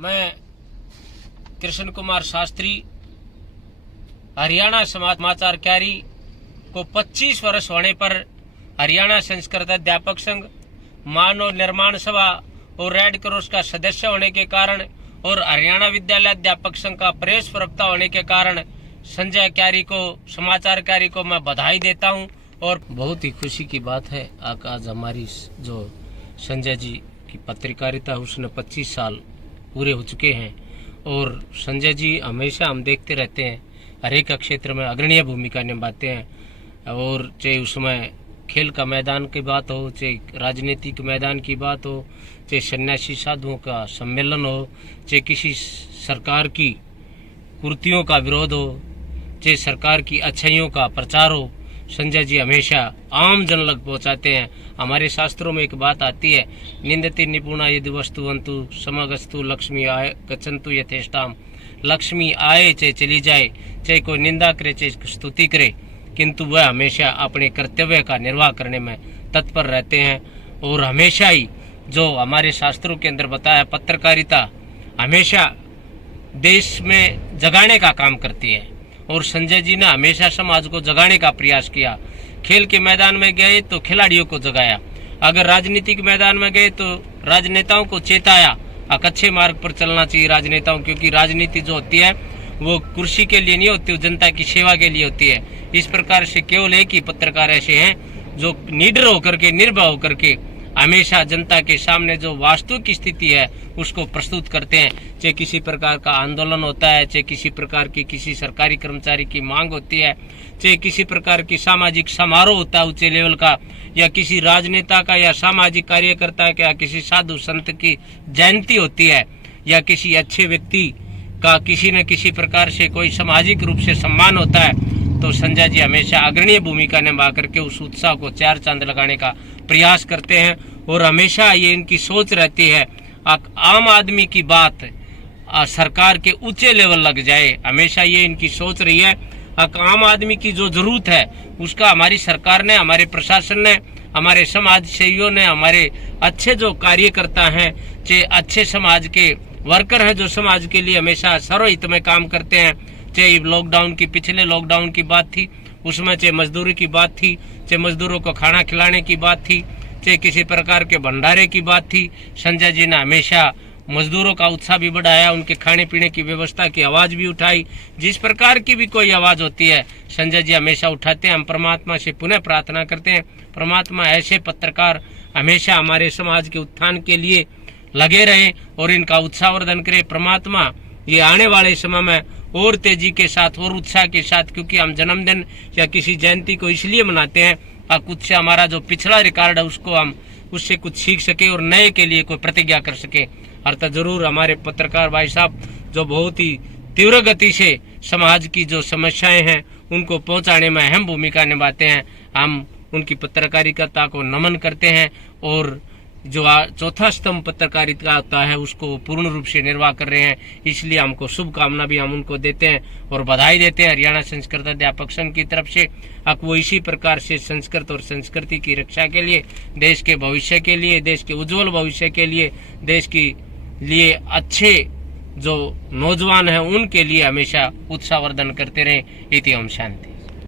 मैं कृष्ण कुमार शास्त्री हरियाणा समाचार क्यारी को 25 वर्ष होने पर हरियाणा संस्कृत अध्यापक संघ, मानव निर्माण सभा और रेड क्रॉस का सदस्य होने के कारण और हरियाणा विद्यालय अध्यापक संघ का प्रेस प्रवक्ता होने के कारण संजय क्यारी को, समाचार क्यारी को मैं बधाई देता हूं। और बहुत ही खुशी की बात है आज हमारी जो संजय जी की पत्रकारिता उसने 25 साल पूरे हो चुके हैं। और संजय जी हमेशा हम देखते रहते हैं हर एक क्षेत्र में अग्रणीय भूमिका निभाते हैं। और चाहे उसमें खेल का मैदान की बात हो, चाहे राजनीतिक मैदान की बात हो, चाहे सन्यासी साधुओं का सम्मेलन हो, चाहे किसी सरकार की कुर्तियों का विरोध हो, चाहे सरकार की अच्छाइयों का प्रचार हो, संजय जी हमेशा आम जन लग पहुंचाते हैं। हमारे शास्त्रों में एक बात आती है, निंदति निपुणा यदि वस्तुवंतु समगस्तु लक्ष्मी आय गच्छन्तु यथेष्टाम। लक्ष्मी आए चाहे चली जाए, चाहे कोई निंदा करे चाहे स्तुति करे, किंतु वह हमेशा अपने कर्तव्य का निर्वाह करने में तत्पर रहते हैं। और हमेशा ही जो हमारे शास्त्रों के अंदर बताया, पत्रकारिता हमेशा देश में जगाने का काम करती है। और संजय जी ने हमेशा समाज को जगाने का प्रयास किया। खेल के मैदान में गए तो खिलाड़ियों को जगाया, अगर राजनीतिक मैदान में गए तो राजनेताओं को चेताया अच्छे मार्ग पर चलना चाहिए राजनेताओं, क्योंकि राजनीति जो होती है वो कुर्सी के लिए नहीं होती, वो जनता की सेवा के लिए होती है। इस प्रकार से केवल एक ही पत्रकार ऐसे हैं जो निडर होकर के, निर्भय होकर के हमेशा जनता के सामने जो वास्तविक की स्थिति है उसको प्रस्तुत करते हैं। चाहे किसी प्रकार का आंदोलन होता है, चाहे किसी प्रकार की किसी सरकारी कर्मचारी की मांग होती है, चाहे किसी प्रकार की सामाजिक समारोह होता है ऊंचे लेवल का, या किसी राजनेता का या सामाजिक कार्यकर्ता का या किसी साधु संत की जयंती होती है, या किसी अच्छे व्यक्ति का किसी न किसी प्रकार से कोई सामाजिक रूप से सम्मान होता है, तो संजय जी हमेशा अग्रणीय भूमिका निभा करके उस उत्साह को चार चांद लगाने का प्रयास करते हैं। और हमेशा ये इनकी सोच रहती है आम आदमी की बात सरकार के ऊंचे लेवल लग जाए। हमेशा ये इनकी सोच रही है आम आदमी की जो जरूरत है उसका हमारी सरकार ने, हमारे प्रशासन ने, हमारे समाज सेवियों ने, हमारे अच्छे जो कार्यकर्ता हैं, चाहे अच्छे समाज के वर्कर हैं जो समाज के लिए हमेशा सर्वहित में काम करते हैं, चाहे लॉकडाउन की, पिछले लॉकडाउन की बात थी उसमें, चाहे मजदूरी की बात थी, चाहे मजदूरों को खाना खिलाने की बात थी, चाहे किसी प्रकार के भंडारे की बात थी, संजय जी ने हमेशा मजदूरों का उत्साह भी बढ़ाया, उनके खाने पीने की व्यवस्था की आवाज भी उठाई। जिस प्रकार की भी कोई आवाज होती है संजय जी हमेशा उठाते हैं। हम परमात्मा से पुनः प्रार्थना करते हैं, परमात्मा ऐसे पत्रकार हमेशा हमारे समाज के उत्थान के लिए लगे रहे और इनका उत्साहवर्धन करे। परमात्मा ये आने वाले समय में और तेजी के साथ और उत्साह के साथ, क्योंकि हम जन्मदिन या किसी जयंती को इसलिए मनाते हैं कुछ से हमारा जो पिछला रिकॉर्ड है उसको हम उससे कुछ सीख सके और नए के लिए कोई प्रतिज्ञा कर सके। अर्थात जरूर हमारे पत्रकार भाई साहब जो बहुत ही तीव्र गति से समाज की जो समस्याएं हैं उनको पहुंचाने में अहम भूमिका निभाते हैं। हम उनकी पत्रकारिता को नमन करते हैं और जो चौथा स्तंभ पत्रकारिता होता है उसको पूर्ण रूप से निर्वाह कर रहे हैं, इसलिए हमको शुभकामना भी हम उनको देते हैं और बधाई देते हैं हरियाणा संस्कृत अध्यापक संघ की तरफ से। अब वो इसी प्रकार से संस्कृत और संस्कृति की रक्षा के लिए, देश के भविष्य के लिए, देश के उज्जवल भविष्य के लिए, देश के लिए अच्छे जो नौजवान हैं उनके लिए हमेशा उत्साहवर्धन करते रहे। इति ओम शांति।